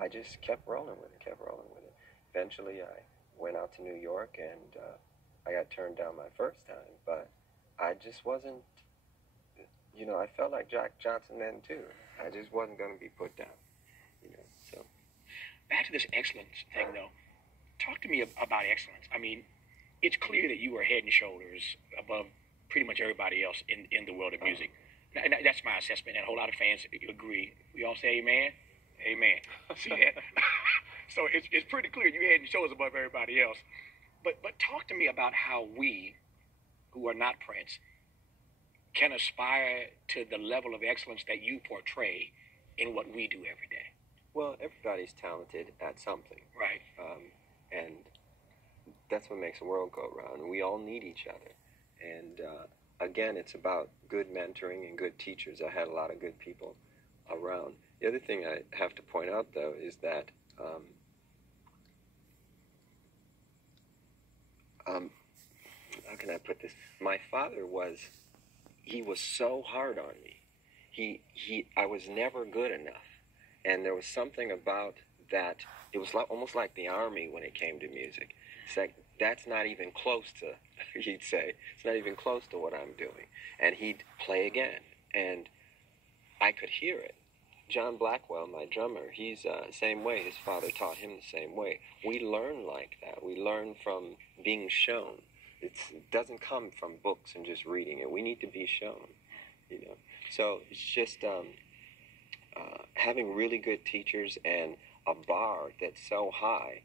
I just kept rolling with it, kept rolling with it. Eventually, I went out to New York, and I got turned down my first time, but I just wasn't, I felt like Jack Johnson then too. I just wasn't going to be put down, so. Back to this excellence thing, though. Talk to me about excellence. I mean, it's clear that you are head and shoulders above pretty much everybody else in the world of music. And that's my assessment, and a whole lot of fans agree. We all say amen? Amen. See that? So it's pretty clear you head and shoulders above everybody else. But talk to me about how we, who are not Prince, can aspire to the level of excellence that you portray in what we do every day. Well, everybody's talented at something. Right. And that's what makes the world go round. We all need each other. And again, it's about good mentoring and good teachers. I had a lot of good people around. The other thing I have to point out, though, is that how can I put this? My father he was so hard on me. I was never good enough. And there was something about that. It was almost like the Army when it came to music. It's like, that's not even close to, he'd say, it's not even close to what I'm doing. And he'd play again. And I could hear it. John Blackwell, my drummer, he's the same way. His father taught him the same way. We learn like that. We learn from being shown. It doesn't come from books and just reading it. We need to be shown, So it's just having really good teachers and a bar that's so high,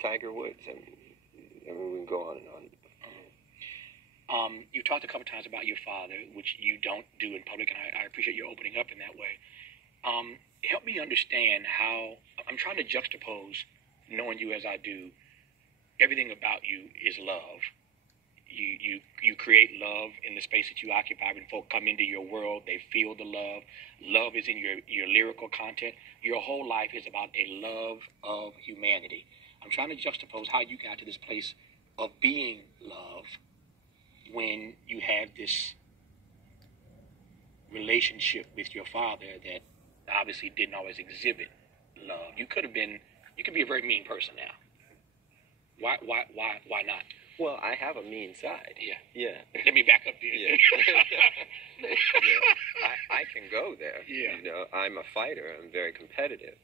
Tiger Woods, and we can go on and on. You talked a couple times about your father, which you don't do in public, and I appreciate you opening up in that way. Help me understand how, I'm trying to juxtapose, knowing you as I do, everything about you is love. You create love in the space that you occupy. When folk come into your world, they feel the love. Love is in your lyrical content. Your whole life is about a love of humanity. I'm trying to juxtapose how you got to this place of being love when you have this relationship with your father that obviously didn't always exhibit love. You could be a very mean person now. Why not? Well, I have a mean side. Yeah. Let me back up here. Yeah. I can go there. Yeah. I'm a fighter. I'm very competitive.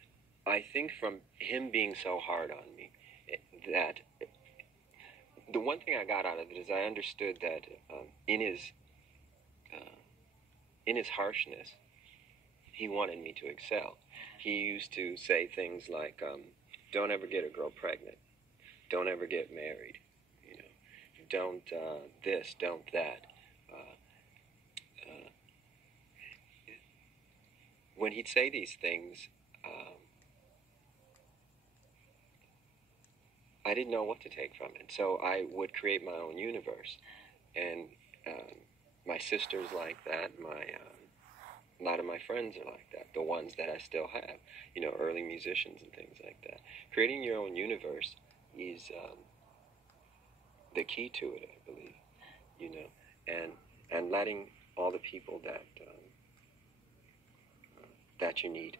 I think from him being so hard on me, that the one thing I got out of it is I understood that in his harshness, he wanted me to excel. He used to say things like, don't ever get a girl pregnant. Don't ever get married. Don't this, don't that. When he'd say these things, I didn't know what to take from it. So I would create my own universe. And my sister's like that. A lot of my friends are like that, the ones that I still have, early musicians and things like that. Creating your own universe is the key to it, I believe, and letting all the people that you need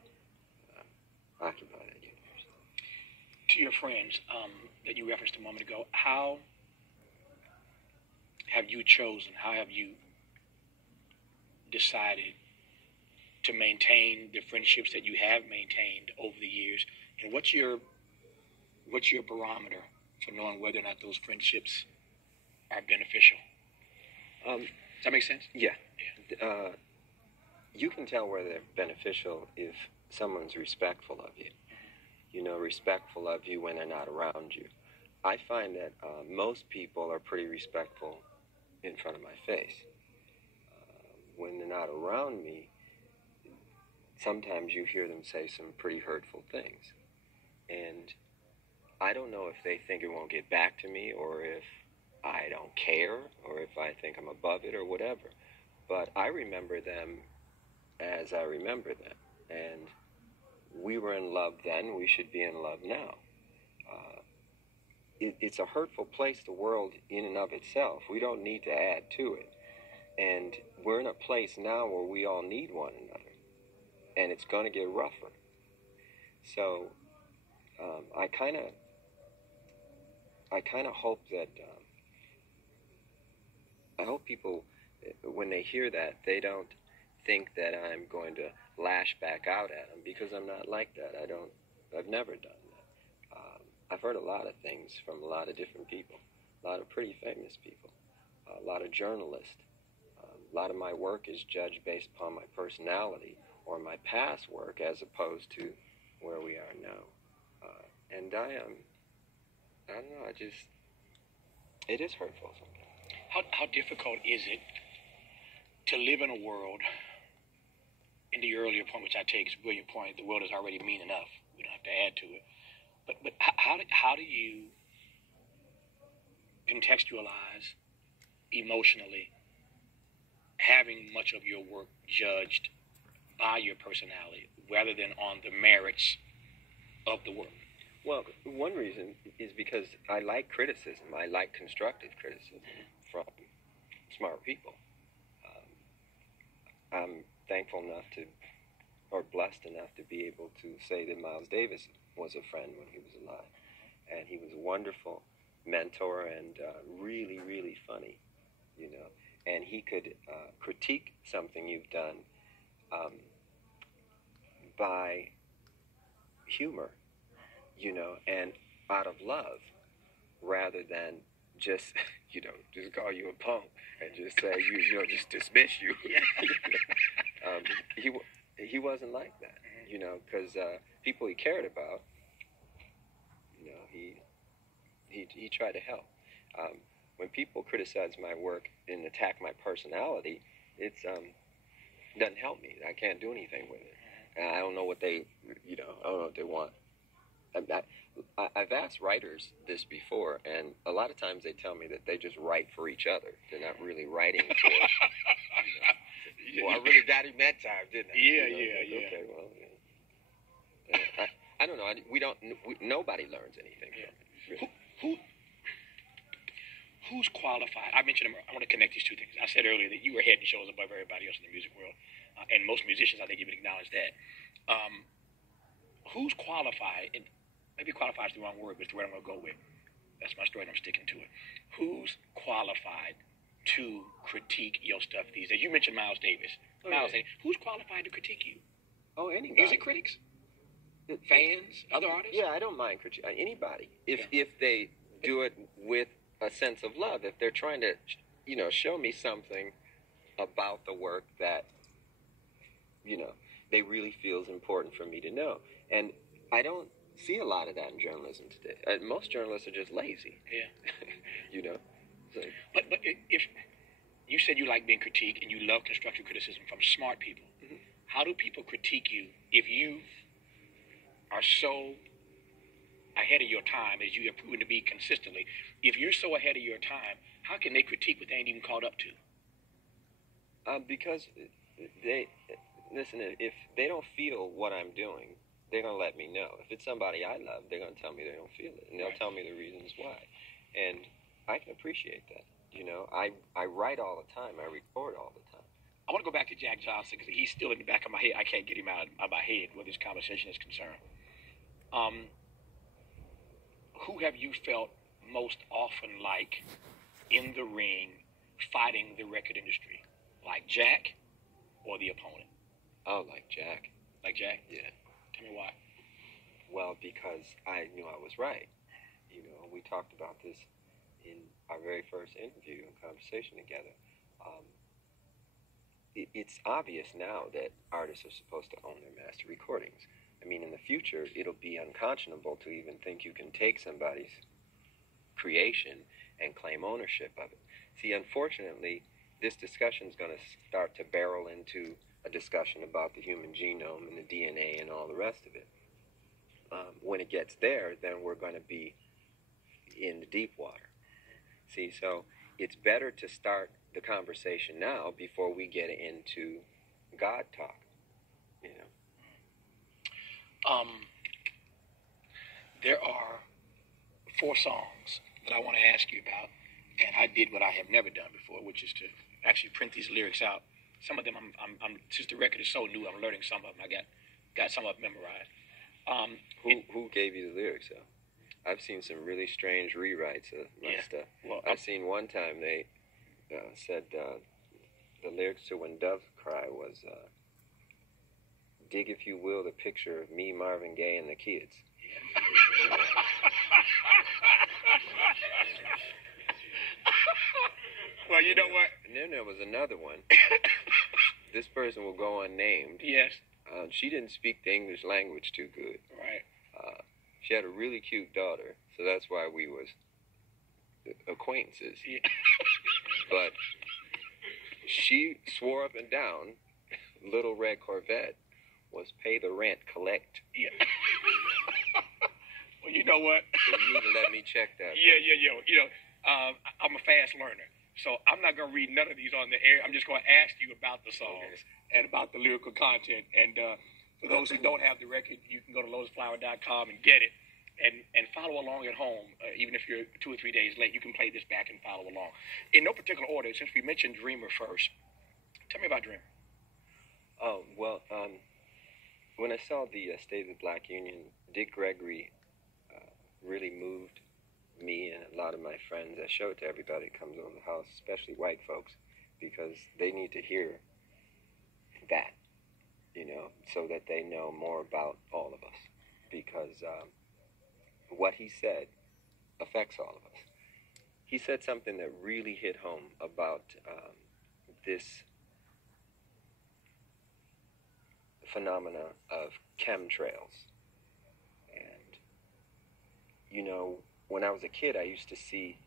occupy that universe. To your friends that you referenced a moment ago, how have you chosen, how have you decided to maintain the friendships that you have maintained over the years, and what's your barometer for knowing whether or not those friendships are beneficial? Does that make sense? Yeah. You can tell whether they're beneficial if someone's respectful of you. Respectful of you when they're not around you. I find that most people are pretty respectful in front of my face. When they're not around me, sometimes you hear them say some pretty hurtful things. And I don't know if they think it won't get back to me, or if I don't care, or if I think I'm above it, or whatever. But I remember them as I remember them. And we were in love then, we should be in love now. It's a hurtful place, the world in and of itself. We don't need to add to it. And we're in a place now where we all need one another. And it's going to get rougher. So I kind of hope that I hope people, when they hear that, they don't think that I'm going to lash back out at them, because I'm not like that. I've never done that. I've heard a lot of things from a lot of different people, a lot of pretty famous people, a lot of journalists. A lot of my work is judged based upon my personality or my past work, as opposed to where we are now. And I don't know, it is hurtful sometimes. How difficult is it to live in a world, in the earlier point, which I take is a brilliant point, the world is already mean enough. We don't have to add to it. But how do you contextualize emotionally having much of your work judged by your personality rather than on the merits of the work? Well, one reason is because I like criticism. I like constructive criticism from smart people. I'm thankful enough to, or blessed enough to be able to say that Miles Davis was a friend when he was alive. And he was a wonderful mentor and really, really funny, you know. And he could critique something you've done by humor, you know, and out of love, rather than just, you know, just call you a punk and just say, you know, just dismiss you. He wasn't like that, you know, because people he cared about, you know, he tried to help. When people criticize my work and attack my personality, it's doesn't help me. I can't do anything with it. And I don't know what they, you know, I don't know what they want. I've asked writers this before, and a lot of times they tell me that they just write for each other. They're not really writing for. You know, well, I really got him that time, didn't I? Yeah, you know, yeah. Okay, well, yeah. I don't know. Nobody learns anything from it. Really. Who's qualified? I mentioned, I want to connect these two things. I said earlier that you were head and shoulders above everybody else in the music world, and most musicians, I think you would acknowledge that. Who's qualified? And maybe qualified is the wrong word, but it's the word I'm going to go with. That's my story, and I'm sticking to it. Who's qualified to critique your stuff these days? You mentioned Miles Davis. Who's qualified to critique you? Oh, anybody. Music critics? Fans? Other artists? Yeah, I don't mind critiquing anybody if they do it with a sense of love. If they're trying to, you know, show me something about the work that, you know, they really feel is important for me to know. And I don't see a lot of that in journalism today. Most journalists are just lazy. Yeah. You know. So. But if you said you like being critiqued and you love constructive criticism from smart people, how do people critique you if you are so ahead of your time, as you have proven to be consistently? If you're so ahead of your time, how can they critique what they ain't even caught up to? Because they listen. If they don't feel what I'm doing, they're gonna let me know. If it's somebody I love, they're gonna tell me they don't feel it, and they'll tell me the reasons why. And I can appreciate that. You know, I write all the time. I record all the time. I want to go back to Jack Johnson because he's still in the back of my head. I can't get him out of my head where this conversation is concerned. Who have you felt most often like in the ring fighting the record industry? Like Jack or the opponent? Oh, like Jack. Like Jack? Yeah. Tell me why. Well, because I knew I was right. You know, we talked about this in our very first interview and conversation together. It's obvious now that artists are supposed to own their master recordings. I mean, in the future, it'll be unconscionable to even think you can take somebody's creation and claim ownership of it. See, unfortunately, this discussion is going to start to barrel into a discussion about the human genome and the DNA and all the rest of it. When it gets there, then we're going to be in the deep water. See, so it's better to start the conversation now before we get into God talk, you know. There are 4 songs that I want to ask you about, and I did what I have never done before, which is to actually print these lyrics out. Some of them, I'm since the record is so new, I'm learning some of them. I got some of them memorized. Who gave you the lyrics, though? I've seen some really strange rewrites of my stuff. Well, I've seen one time they said the lyrics to When Doves Cry was, dig, if you will, the picture of me, Marvin Gaye, and the kids. Well, you know what? And then there was another one. This person will go unnamed. Yes. She didn't speak the English language too good. Right. She had a really cute daughter, so that's why we was acquaintances. Yeah. But she swore up and down, Little Red Corvette was pay the rent, collect. Yeah. Well, you know what? So you need to let me check that. Yeah. You know, I'm a fast learner, so I'm not gonna read none of these on the air. I'm just gonna ask you about the songs and about the lyrical content. And for those who don't have the record, you can go to lotusflower.com and get it, and follow along at home. Even if you're 2 or 3 days late, you can play this back and follow along. In no particular order, since we mentioned Dreamer first, tell me about Dreamer. Oh, well, when I saw the State of the Black Union, Dick Gregory really moved me and a lot of my friends. I show it to everybody that comes over the house, especially white folks, because they need to hear that, you know, so that they know more about all of us. Because what he said affects all of us. He said something that really hit home about this phenomena of chemtrails. And, you know, when I was a kid, I used to see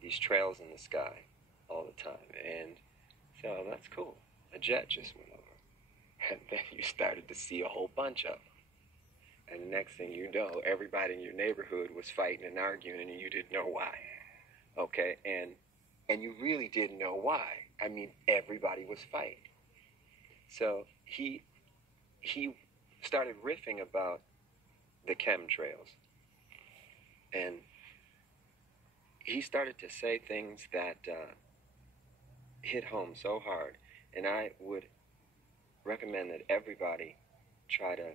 these trails in the sky all the time. And so, oh, that's cool. A jet just went over. And then you started to see a whole bunch of them. And next thing you know, everybody in your neighborhood was fighting and arguing, and you didn't know why. Okay? And you really didn't know why. I mean, everybody was fighting. So he started riffing about the chemtrails. And he started to say things that hit home so hard. And I would recommend that everybody try to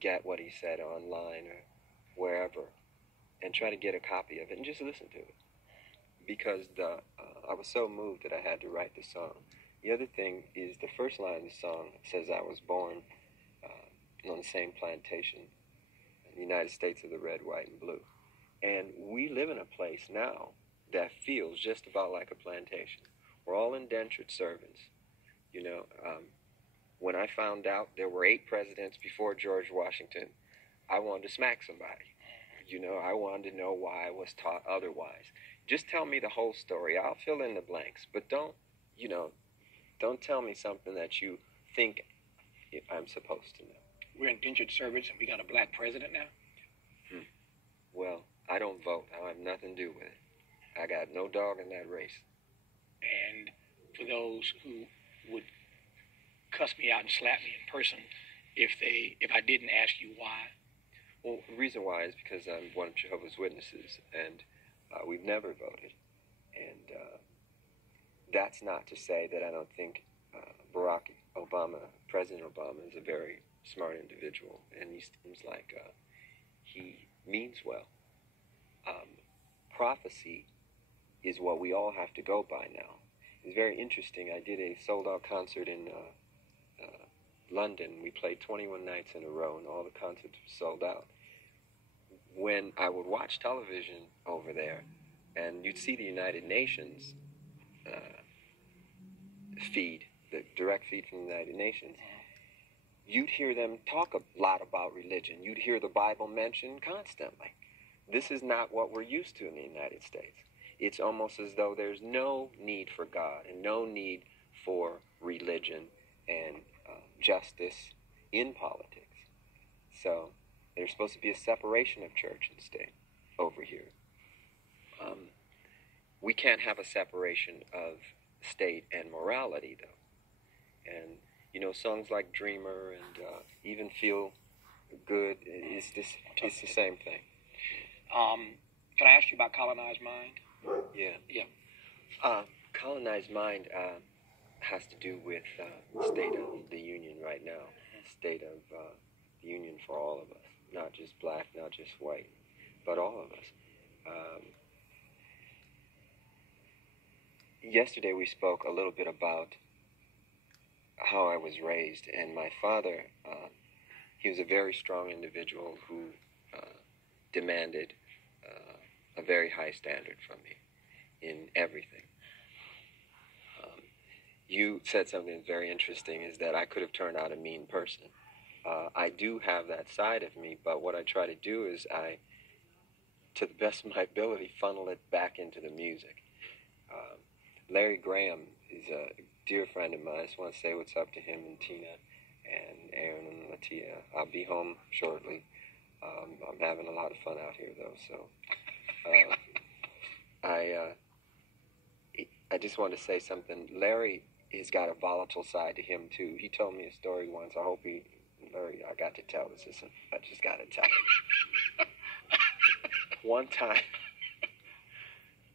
get what he said online or wherever and try to get a copy of it and just listen to it. Because I was so moved that I had to write the song. The other thing is the first line of the song says I was born on the same plantation in the United States of the red, white, and blue. And we live in a place now that feels just about like a plantation. We're all indentured servants. You know, when I found out there were 8 presidents before George Washington, I wanted to smack somebody. You know, I wanted to know why I was taught otherwise. Just tell me the whole story. I'll fill in the blanks. But don't tell me something that you think I'm supposed to know. We're indentured servants, and we got a black president now? Well, I don't vote. I have nothing to do with it. I got no dog in that race. And for those who would cuss me out and slap me in person if I didn't ask you why? Well, the reason why is because I'm one of Jehovah's Witnesses, and we've never voted. And that's not to say that I don't think Barack Obama, President Obama, is a very smart individual, and he seems like he means well. Prophecy is what we all have to go by now. It's very interesting. I did a sold-out concert in London. We played 21 nights in a row, and all the concerts were sold out. When I would watch television over there, and you'd see the United Nations feed, the direct feed from the United Nations, you'd hear them talk a lot about religion. You'd hear the Bible mentioned constantly. This is not what we're used to in the United States. It's almost as though there's no need for God and no need for religion and justice in politics. So there's supposed to be a separation of church and state over here. We can't have a separation of state and morality, though. And, you know, songs like Dreamer and even Feel Good, it's the same thing. Can I ask you about Colonized Mind? Yeah. Colonized Mind has to do with the state of the union right now, state of the union for all of us. not just black, not just white, but all of us. Yesterday we spoke a little bit about how I was raised, and my father, he was a very strong individual who demanded a very high standard from me in everything. You said something very interesting, is that I could have turned out a mean person. I do have that side of me, but what I try to do is I, to the best of my ability, funnel it back into the music. Larry Graham is a dear friend of mine. I just want to say what's up to him and Tina and Aaron and Latia. I'll be home shortly. I'm having a lot of fun out here, though, so I just want to say something. Larry has got a volatile side to him, too. He told me a story once. I hope Larry, I got to tell this. I just got to tell it. One time,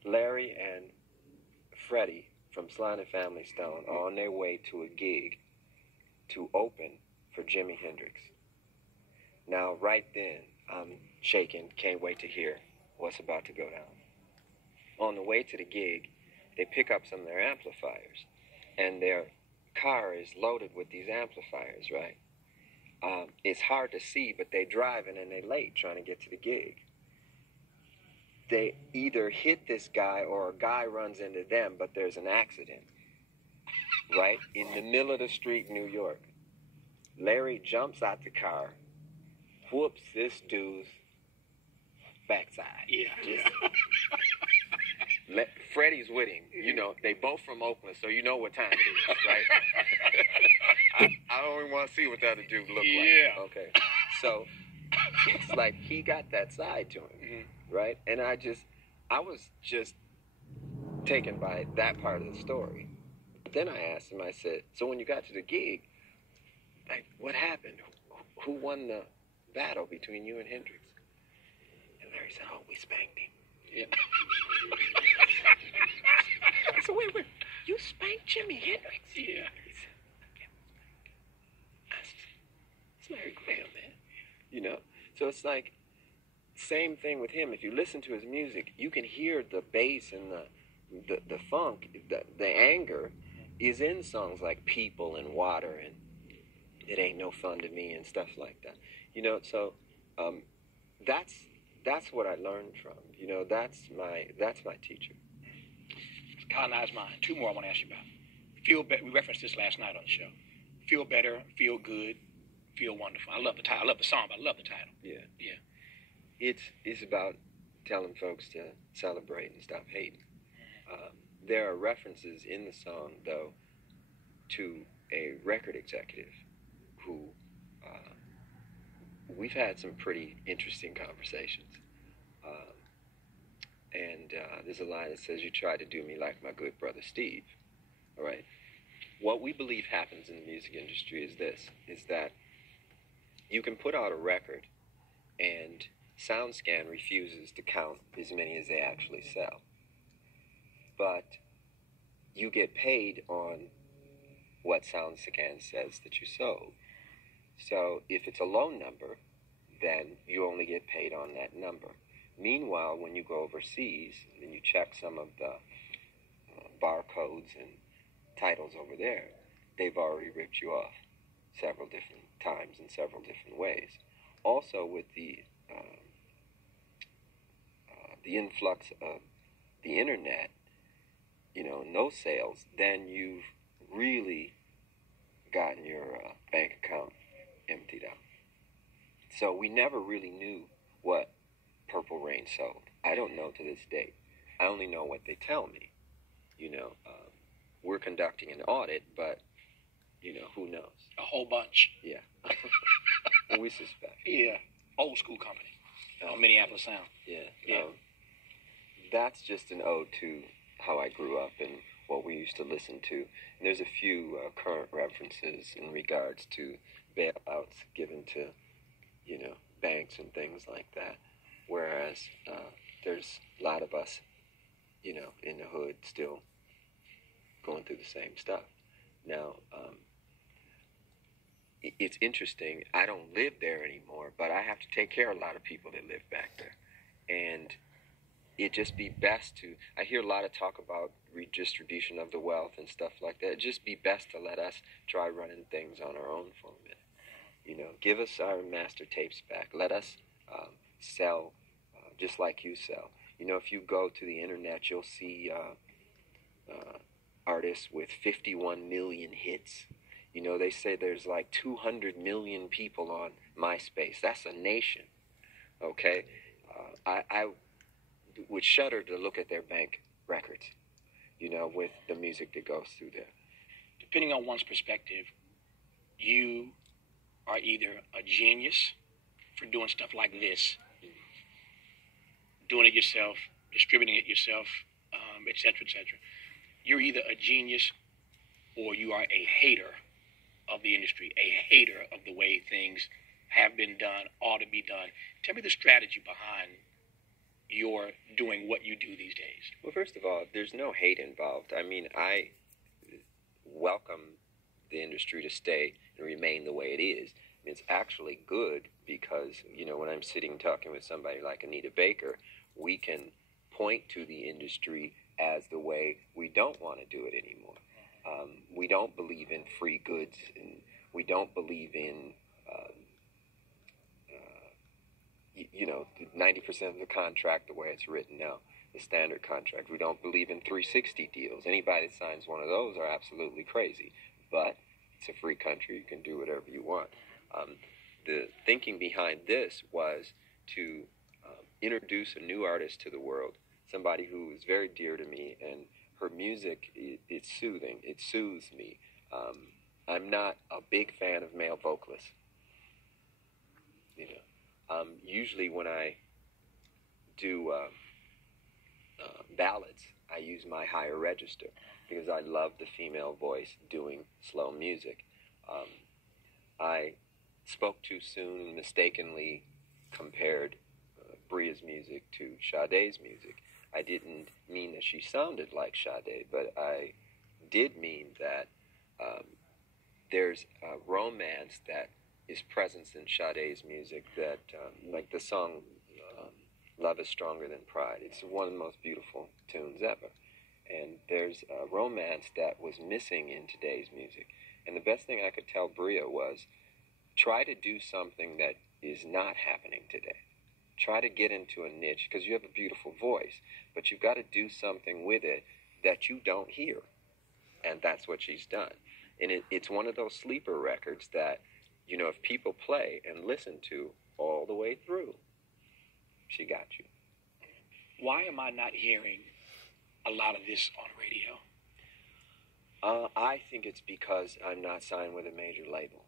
Larry and Freddie from Sly and the Family Stone are on their way to a gig to open for Jimi Hendrix. Now, right then, I'm shaking, can't wait to hear what's about to go down. On the way to the gig, they pick up some of their amplifiers, and their car is loaded with these amplifiers, right? It's hard to see, but they're driving and they're late trying to get to the gig. They either hit this guy or a guy runs into them, but there's an accident, right? In the middle of the street, New York. Larry jumps out the car, whoops this dude's backside. Yeah. Freddie's with him. You know, they both from Oakland, so you know what time it is, right? I don't even want to see what the other dude look like. Yeah. Okay. So it's like he got that side to him, right? And I was just taken by that part of the story. But then I asked him, I said, so when you got to the gig, like, what happened? Who won the battle between you and Hendrix? And Larry said, oh, we spanked him. Yeah. I said, wait, you spanked Jimi Hendrix? Yeah. He said, it's Larry Graham, man. You know? So it's like, same thing with him. If you listen to his music, you can hear the bass and the funk, the anger is in songs like People and Water and It Ain't No Fun to Me and stuff like that. You know, so that's what I learned from. You know, that's my teacher. Colonized mind. Two more I want to ask you about. Feel better. We referenced this last night on the show. Feel better, feel good, feel wonderful. I love the title. I love the song, but I love the title. Yeah. Yeah. It's about telling folks to celebrate and stop hating. There are references in the song, though, to a record executive who we've had some pretty interesting conversations. And there's a line that says, you tried to do me like my good brother Steve. All right? What we believe happens in the music industry is this, is that you can put out a record and SoundScan refuses to count as many as they actually sell. But you get paid on what SoundScan says that you sold. So if it's a low number, then you only get paid on that number. Meanwhile, when you go overseas and you check some of the barcodes and titles over there, they've already ripped you off several different times in several different ways. Also, with the influx of the internet, you know, no sales, then you've really gotten your bank account emptied out. So we never really knew what Purple Rain sold. I don't know to this date. I only know what they tell me. You know, we're conducting an audit, but, you know, who knows? A whole bunch. Yeah. We suspect. Yeah. Old school company. Minneapolis Sound. Yeah. Yeah. That's just an ode to how I grew up and what we used to listen to. And there's a few current references in regards to bailouts given to, you know, banks and things like that. Whereas there's a lot of us, you know, in the hood still going through the same stuff. Now, it's interesting. I don't live there anymore, but I have to take care of a lot of people that live back there. And it just be best to, I hear a lot of talk about redistribution of the wealth and stuff like that. It'd just be best to let us try running things on our own for a minute. You know, give us our master tapes back. Let us sell just like you sell. You know, if you go to the internet, you'll see artists with 51 million hits. You know, they say there's like 200 million people on MySpace. That's a nation, okay? I would shudder to look at their bank records, you know, with the music that goes through there. Depending on one's perspective, you are either a genius for doing stuff like this, doing it yourself, distributing it yourself, et cetera, et cetera. You're either a genius or you are a hater of the industry, a hater of the way things have been done, ought to be done. Tell me the strategy behind your doing what you do these days. Well, first of all, there's no hate involved. I mean, I welcome the industry to stay and remain the way it is. It's actually good because, you know, when I'm sitting talking with somebody like Anita Baker, we can point to the industry as the way we don't want to do it anymore. We don't believe in free goods, and we don't believe in, you know, 90% of the contract the way it's written now, the standard contract. We don't believe in 360 deals. Anybody that signs one of those are absolutely crazy. But it's a free country. You can do whatever you want. The thinking behind this was to introduce a new artist to the world, somebody who is very dear to me, and her music, it's soothing. It soothes me. I'm not a big fan of male vocalists. You know, usually when I do ballads, I use my higher register because I love the female voice doing slow music. I spoke too soon and mistakenly compared Bria's music to Sade's music. I didn't mean that she sounded like Sade, but I did mean that there's a romance that is present in Sade's music that, like the song Love is Stronger Than Pride. It's one of the most beautiful tunes ever. And there's a romance that was missing in today's music. And the best thing I could tell Bria was, try to do something that is not happening today. Try to get into a niche, because you have a beautiful voice, but you've got to do something with it that you don't hear. And that's what she's done. And it's one of those sleeper records that, you know, if people play and listen to all the way through, she got you. Why am I not hearing a lot of this on radio? I think it's because I'm not signed with a major label.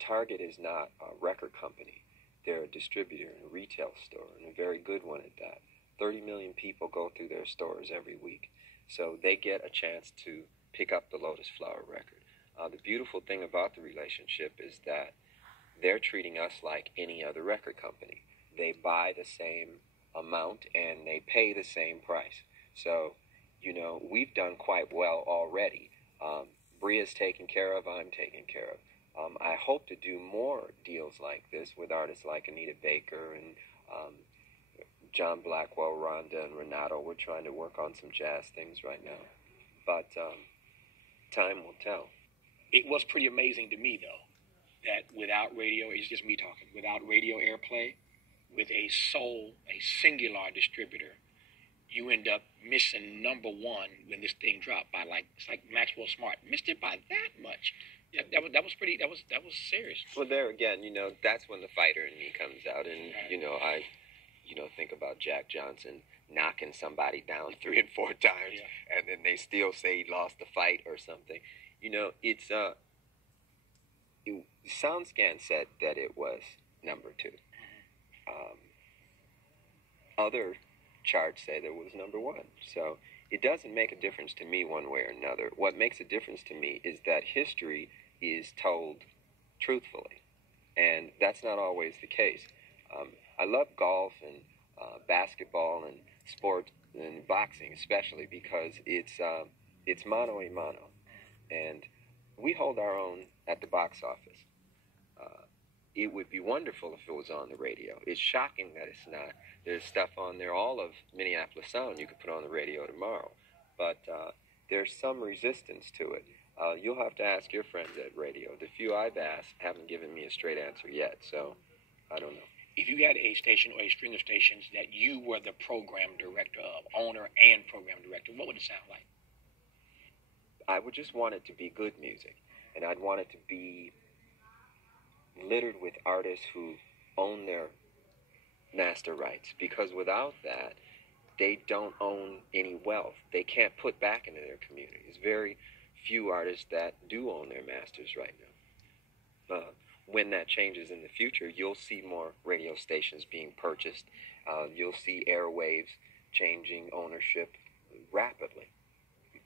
Target is not a record company. They're a distributor and a retail store, and a very good one at that. 30 million people go through their stores every week. So they get a chance to pick up the Lotus Flower record. The beautiful thing about the relationship is that they're treating us like any other record company. They buy the same amount and they pay the same price. So, you know, we've done quite well already. Bria's taken care of, I'm taken care of. I hope to do more deals like this with artists like Anita Baker and John Blackwell, Rhonda, and Renato. We're trying to work on some jazz things right now. But time will tell. It was pretty amazing to me, though, that without radio, it's just me talking, without radio airplay, with a singular distributor, you end up missing number one when this thing dropped by it's like Maxwell Smart. Missed it by that much. Yeah, that was serious. Well, there again, you know, that's when the fighter in me comes out, and you know, I think about Jack Johnson knocking somebody down 3 and 4 times, and then they still say he lost the fight or something. You know, it's SoundScan said that it was number 2. Other charts say that it was number 1. So it doesn't make a difference to me one way or another. What makes a difference to me is that history is told truthfully, and that's not always the case. I love golf and basketball and sport and boxing especially because it's mano a mano, and we hold our own at the box office. it would be wonderful if it was on the radio. It's shocking that it's not. There's stuff on there, all of Minneapolis Sound, you could put on the radio tomorrow. But there's some resistance to it. You'll have to ask your friends at radio. The few I've asked haven't given me a straight answer yet, so I don't know. If you had a station or a string of stations that you were the program director of, owner and program director, what would it sound like? I would just want it to be good music, and I'd want it to be littered with artists who own their master rights, because without that, they don't own any wealth. They can't put back into their community. There's very few artists that do own their masters right now. When that changes in the future, you'll see more radio stations being purchased. You'll see airwaves changing ownership rapidly.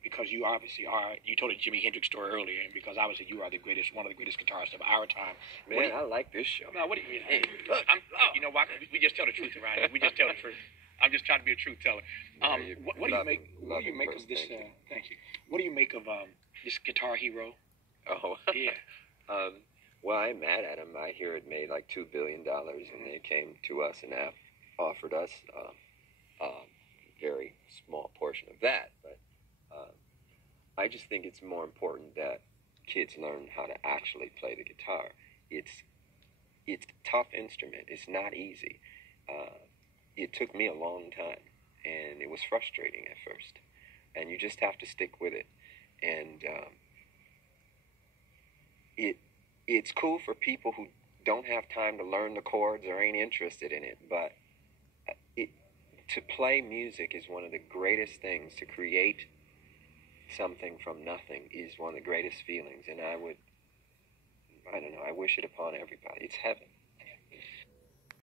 Because you obviously are, you told a Jimi Hendrix story earlier, and because obviously you are the greatest, one of the greatest guitarists of our time. Man, I like this show. No, what do you mean? Hey, look, you know why? We just tell the truth around here. We just tell the truth. I'm just trying to be a truth teller. What do you make? What do you make of this? Thank you. What do you make of this Guitar Hero? Oh, yeah. Well, I'm mad at him. I hear it made like $2 billion, and they came to us and offered us a very small portion of that. But I just think it's more important that kids learn how to actually play the guitar. It's a tough instrument. It's not easy. It took me a long time, and it was frustrating at first. And you just have to stick with it. And it's cool for people who don't have time to learn the chords or ain't interested in it, but to play music is one of the greatest things. To create something from nothing is one of the greatest feelings, and I don't know, I wish it upon everybody. It's heaven.